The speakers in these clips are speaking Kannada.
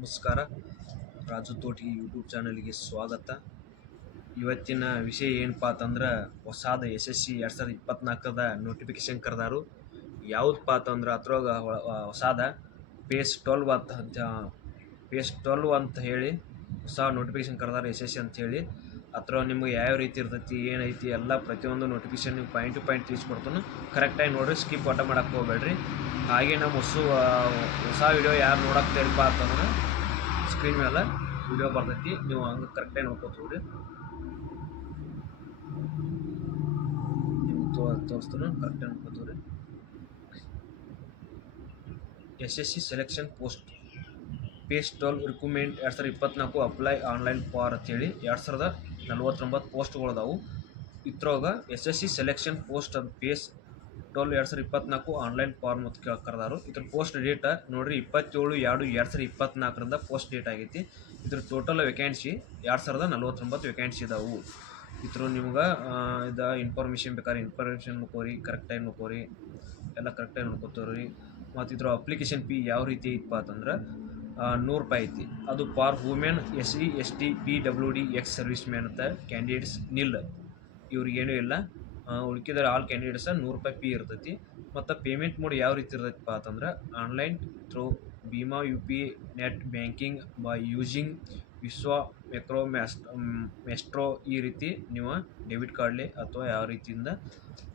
ನಮಸ್ಕಾರ. ರಾಜು ತೋಟಿ ಯೂಟ್ಯೂಬ್ ಚಾನಲ್ಗೆ ಸ್ವಾಗತ. ಇವತ್ತಿನ ವಿಷಯ ಏನಪ್ಪ ಅಂತಂದ್ರೆ ಹೊಸಾದ SSC 2024ದ ನೋಟಿಫಿಕೇಶನ್ ಕರೆದಾರು. ಯಾವುದಪ್ಪ ಅಂತಂದ್ರೆ ಅದ್ರೊಳಗೆ ಹೊಸಾದ ಪೇಸ್ 12 ಅಂತ ಹೇಳಿ ಹೊಸ ನೋಟಿಫಿಕೇಶನ್ ಕರೆದಾರ SSC ಅಂತ ಹೇಳಿ. ಅದ್ರೊಳಗೆ ನಿಮ್ಗೆ ಯಾವ ರೀತಿ ಇರ್ತೈತಿ ಏನೈತಿ ಎಲ್ಲ ಪ್ರತಿಯೊಂದು ನೋಟಿಫಿಕೇಶನ್ ನೀವು ಪಾಯಿಂಟ್ ಟು ಪಾಯಿಂಟ್ ತಿಳಿಸ್ಕೊಡ್ತಾನೆ. ಕರೆಕ್ಟಾಗಿ ನೋಡಿರಿ, ಸ್ಕಿಪ್ ಆಟ ಮಾಡೋಕ್ಕೆ ಹೋಗ್ಬೇಡ್ರಿ. ಹಾಗೆ ನಮ್ಮ ಹೊಸ ವಿಡಿಯೋ ಯಾರು ನೋಡಕ್ತೀರಪ್ಪ ಅಂತಂದ್ರೆ ಸ್ಕ್ರೀನ್ ಮೇಲೆ ವಿಡಿಯೋ ಬರ್ತೈತಿ, ನೀವು ಹಂಗೆ ಕರೆಕ್ಟಾಗಿ ನೋಡ್ಕೋತೀವಿ. ನಿಮ್ಗೆ ತೋರಿಸ್ತಾನೆ, ಕರೆಕ್ಟಾಗಿ ನೋಡ್ಕೋತೀವಿ. SSC selection post phase 12 recruitment 2024 apply online for ಅಂತೇಳಿ 2049 ಪೋಸ್ಟ್ಗಳದಾವು. ಇದ್ರೊಳಗೆ SSC selection post phase 12 2024 online form ಅಂತ ಕರೆದಾರು. ಇದ್ರ ಪೋಸ್ಟ್ ಡೇಟ್ ನೋಡ್ರಿ 27/2/2024 ಪೋಸ್ಟ್ ಡೇಟ್ ಆಗೈತಿ. ಇದ್ರ ಟೋಟಲ್ ವೇಕೆನ್ಸಿ 2049 ವೇಕೆನ್ಸಿ ಇದಾವು. ಇದ್ರ ನಿಮ್ಗೆ ಇದು ಇನ್ಫಾರ್ಮೇಷನ್ ಬೇಕಾದ್ರೆ ಇನ್ಫಾರ್ಮೇಷನ್ ನೋಡ್ಕೋರಿ, ಕರೆಕ್ಟಾಗಿ ನೋಡ್ಕೋರಿ, ಎಲ್ಲ ಕರೆಕ್ಟಾಗಿ ನೋಡ್ಕೋತೀವ್ರಿ. ಮತ್ತು ಇದ್ರ ಅಪ್ಲಿಕೇಶನ್ ಫೀ ಯಾವ ರೀತಿ ಐತಪ್ಪ ಅಂತಂದ್ರೆ 100 ರೂಪಾಯಿ ಐತಿ. ಅದು for women, SC ST PWD ex service man ಅಂತ ಕ್ಯಾಂಡಿಡೇಟ್ಸ್ ನಿಲ್ ಇವ್ರಿಗೇನೂ ಇಲ್ಲ. ಉಳ್ಕಿದ್ರೆ ಆಲ್ ಕ್ಯಾಂಡಿಡೇಟ್ಸ್ 100 ರೂಪಾಯಿ ಫೀ ಇರ್ತೈತಿ. ಮತ್ತು ಪೇಮೆಂಟ್ ಮೋಡ್ ಯಾವ ರೀತಿ ಇರ್ತೈತಪ್ಪ ಅಂತಂದ್ರೆ ಆನ್ಲೈನ್ ಥ್ರೂ ಭೀಮಾ UPI net banking by using Visa Maestro ಈ ರೀತಿ ನೀವು ಡೆಬಿಟ್ ಕಾರ್ಡ್ಲಿ ಅಥವಾ ಯಾವ ರೀತಿಯಿಂದ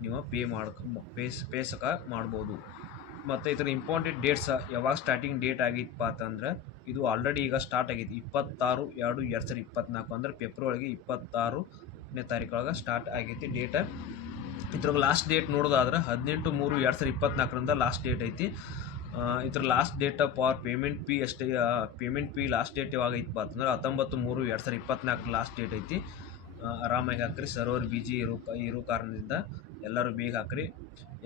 ನೀವು ಪೇಸಕ ಮಾಡ್ಬೋದು. ಮತ್ತು ಇದರ ಇಂಪಾರ್ಟೆಂಟ್ ಡೇಟ್ಸ್ ಯಾವಾಗ ಸ್ಟಾರ್ಟಿಂಗ್ ಡೇಟ್ ಆಗಿತ್ತಪ್ಪ ಅಂತಂದ್ರೆ ಇದು ಆಲ್ರೆಡಿ ಈಗ ಸ್ಟಾರ್ಟ್ ಆಗೈತಿ 26/2/2024 ಅಂದ್ರೆ ಫೆಬ್ರವರಿಗೆ 26ನೇ ತಾರೀಕೊಳಗೆ ಸ್ಟಾರ್ಟ್ ಆಗೈತಿ ಡೇಟ್. ಇದ್ರಾಗ ಲಾಸ್ಟ್ ಡೇಟ್ ನೋಡೋದಾದ್ರೆ 18/3/2024 ಲಾಸ್ಟ್ ಡೇಟ್ ಐತಿ. ಇದ್ರ last date for payment fee ಅಷ್ಟೇ. ಪೇಮೆಂಟ್ ಫೀ ಲಾಸ್ಟ್ ಡೇಟ್ ಯಾವಾಗ ಐತಪ್ಪ ಅಂತಂದ್ರೆ 19/3/2024 ಲಾಸ್ಟ್ ಡೇಟ್ ಐತಿ. ಆರಾಮಾಗಿ ಹಾಕ್ರಿ, ಸರ್ವರ್ ಬಿಜಿ ಇರೋ ಕಾರಣದಿಂದ ಎಲ್ಲರೂ ಬೇಗ ಹಾಕ್ರಿ.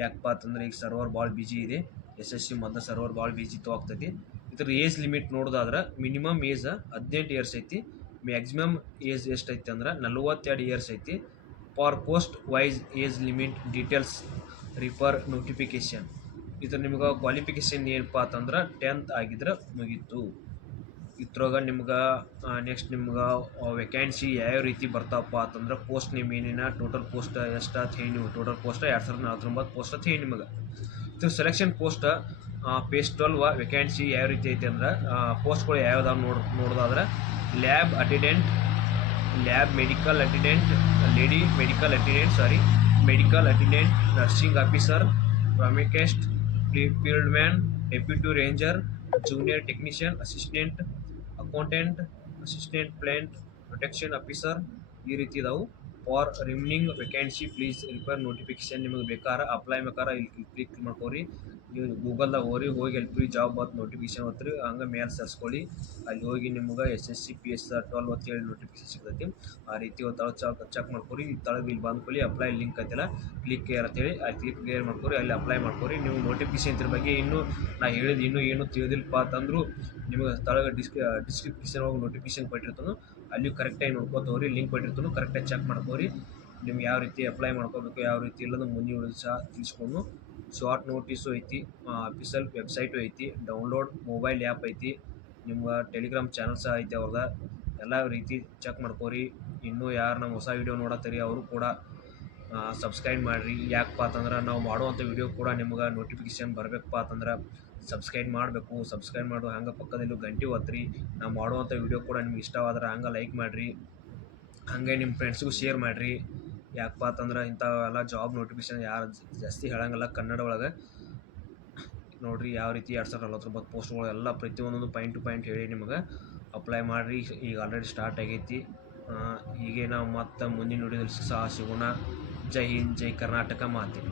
ಯಾಕಪ್ಪ ಅಂತಂದ್ರೆ ಈಗ ಸರ್ವರ್ ಭಾಳ ಬಿಜಿ ಇದೆ. SSC ಮೊದಲು ಸರ್ವರ್ ಭಾಳ ಬಿಜಿ ಆಗ್ತೈತಿ. ಇದ್ರ ಏಜ್ ಲಿಮಿಟ್ ನೋಡೋದಾದ್ರೆ ಮಿನಿಮಮ್ ಏಜ್ 18 ಇಯರ್ಸ್ ಐತಿ. ಮ್ಯಾಕ್ಸಿಮಮ್ ಏಜ್ ಎಷ್ಟು ಐತಿ ಅಂದ್ರೆ 42 ಇಯರ್ಸ್ ಐತಿ. For post wise age limit details refer notification. ಇದ್ರ ನಿಮ್ಗೆ ಕ್ವಾಲಿಫಿಕೇಶನ್ ಏನಪ್ಪ ಅಂತಂದ್ರೆ 10th ಆಗಿದ್ರೆ ಮುಗೀತು. ಇದ್ರೊಳಗೆ ನಿಮ್ಗೆ ನೆಕ್ಸ್ಟ್ ನಿಮ್ಗೆ ವೇಕೆನ್ಸಿ ಯಾವ ರೀತಿ ಬರ್ತಾವಪ್ಪ ಅಂತಂದ್ರೆ ಪೋಸ್ಟ್ ನೇಮ್ ಏನೇನ ಟೋಟಲ್ ಪೋಸ್ಟ್ ಎಷ್ಟು ಅಂತ ಹೇಳಿ ನೀವು ಟೋಟಲ್ ಪೋಸ್ಟ್ 2049 ಪೋಸ್ಟ್ ಅಂತ ಹೇಳಿ ನಿಮಗೆ. ಇದು ಸೆಲೆಕ್ಷನ್ ಪೋಸ್ಟ್ ಪೇಸ್ 12 ವೇಕೆನ್ಸಿ ಯಾವ ರೀತಿ ಐತಿ ಅಂದ್ರೆ ಪೋಸ್ಟ್ಗಳು ಯಾವ್ದಾದ್ರು ನೋಡೋದಾದ್ರೆ lab attendant, lab medical attendant, lady medical attendant, nursing officer, pharmacist, field man, deputy ranger, junior technician, assistant accountant, assistant plant protection officer ಈ ರೀತಿ ಇದಾವೆ. For remaining vacancy please refer notification. ನಿಮಗೆ ಬೇಕಾದ್ರೆ ಅಪ್ಲೈ ಬೇಕಾದ್ರೆ ಇಲ್ಲಿ ಕ್ಲಿಕ್ ಮಾಡ್ಕೋರಿ. ನೀವು ಗೂಗಲ್ದಾಗ ಹೋಗಿ ಅಲ್ಲಿ ಫ್ರೀ ಜಾಬ್ ಮತ್ತು ನೋಟಿಫಿಕೇಶನ್ ಹೊತ್ರಿ, ಹಂಗೆ ಮೇಲೆ ಸರ್ಸ್ಕೊಳ್ಳಿ. ಅಲ್ಲಿ ಹೋಗಿ ನಿಮ್ಗೆ SSC PS 12 ಅಂತೇಳಿ ನೋಟಿಫಿಕೇಶನ್ ಸಿಗ್ತೈತಿ. ಆ ರೀತಿ ಚೆಕ್ ಮಾಡ್ಕೋರಿ. ಇಲ್ಲಿ ಬಂದ್ಕೊಳ್ಳಿ, ಅಪ್ಲೈ ಲಿಂಕ್ ಐತಿಲ್ಲ ಕ್ಲಿಕ್ ಕೇರ್ ಅಂತೇಳಿ ಅಲ್ಲಿ ಕ್ಲಿಕ್ ಕೇರ್ ಮಾಡ್ಕೋರಿ, ಅಲ್ಲಿ ಅಪ್ಲೈ ಮಾಡ್ಕೋರಿ. ನೀವು ನೋಟಿಫಿಕೇಶನ್ ಇದ್ರ ಬಗ್ಗೆ ಇನ್ನೂ ನಾ ಹೇಳಿದ್ದು ಇನ್ನೂ ಏನು ತಿಳಿದಿಲ್ಲಪ್ಪ ಅಂತಂದ್ರು ನಿಮಗೆ ಡಿಸ್ಕ್ರಿಪ್ಷನ್ ಒಳಗೆ ನೋಟಿಫಿಕೇಶನ್ ಕೊಟ್ಟಿರ್ತಾನೆ, ಅಲ್ಲಿ ಕರೆಕ್ಟಾಗಿ ನೋಡ್ಕೋತವ್ರಿ. ಲಿಂಕ್ ಕೊಟ್ಟಿರ್ತಾನೆ, ಕರೆಕ್ಟಾಗಿ ಚೆಕ್ ಮಾಡ್ಕೋರಿ. ನಿಮ್ಗೆ ಯಾವ ರೀತಿ ಅಪ್ಲೈ ಮಾಡ್ಕೋಬೇಕು ಯಾವ ರೀತಿ ಇಲ್ಲದ ಮುಂದಿನ ಉಳಿದು ಸಹ ತಿಳಿಸ್ಕೊಂಡು. ಶಾರ್ಟ್ ನೋಟಿಸು ಐತಿ, ಅಫಿಷಿಯಲ್ ವೆಬ್ಸೈಟು ಐತಿ, ಡೌನ್ಲೋಡ್ ಮೊಬೈಲ್ ಆ್ಯಪ್ ಐತಿ, ನಿಮ್ಗೆ ಟೆಲಿಗ್ರಾಮ್ ಚಾನಲ್ ಸಹ ಐತಿ ಅವ್ರದ್ದು. ಎಲ್ಲ ರೀತಿ ಚೆಕ್ ಮಾಡ್ಕೋರಿ. ಇನ್ನೂ ಯಾರು ನಮ್ಮ ಹೊಸ ವೀಡಿಯೋ ನೋಡತ್ತೀರಿ ಅವರು ಕೂಡ ಸಬ್ಸ್ಕ್ರೈಬ್ ಮಾಡಿರಿ. ಯಾಕಪ್ಪ ಅಂತಂದ್ರೆ ನಾವು ಮಾಡುವಂಥ ವೀಡಿಯೋ ಕೂಡ ನಿಮ್ಗೆ ನೋಟಿಫಿಕೇಶನ್ ಬರಬೇಕಪ್ಪ ಅಂತಂದ್ರೆ ಸಬ್ಸ್ಕ್ರೈಬ್ ಮಾಡಬೇಕು. ಸಬ್ಸ್ಕ್ರೈಬ್ ಮಾಡೋ ಹಂಗೆ ಪಕ್ಕದಲ್ಲೂ ಗಂಟೆ ಒತ್ತಿರಿ. ನಾವು ಮಾಡುವಂಥ ವೀಡಿಯೋ ಕೂಡ ನಿಮ್ಗೆ ಇಷ್ಟವಾದ್ರೆ ಹಂಗೆ ಲೈಕ್ ಮಾಡಿರಿ, ಹಾಗೆ ನಿಮ್ಮ ಫ್ರೆಂಡ್ಸ್ಗೂ ಶೇರ್ ಮಾಡಿರಿ. ಯಾಕಪ್ಪ ಅಂತಂದ್ರೆ ಇಂಥವೆಲ್ಲ ಜಾಬ್ ನೋಟಿಫಿಕೇಶನ್ ಯಾರು ಜಾಸ್ತಿ ಹೇಳೋಂಗಿಲ್ಲ ಕನ್ನಡ ಒಳಗೆ. ನೋಡಿರಿ ಯಾವ ರೀತಿ 2049 ಪೋಸ್ಟ್ಗಳು ಎಲ್ಲ ಪ್ರತಿಯೊಂದೊಂದು ಪಾಯಿಂಟ್ ಟು ಪಾಯಿಂಟ್ ಹೇಳಿ ನಿಮಗೆ ಅಪ್ಲೈ ಮಾಡಿರಿ. ಈಗ ಆಲ್ರೆಡಿ ಸ್ಟಾರ್ಟ್ ಆಗೈತಿ. ಹೀಗೆ ನಾವು ಮತ್ತೆ ಮುಂದಿನ ವಿಡಿಯೋದಲ್ಲಿ ಸಹ ಸಿಗೋಣ. ಜೈ ಹಿಂದ್, ಜೈ ಕರ್ನಾಟಕ ಮಾತೆ.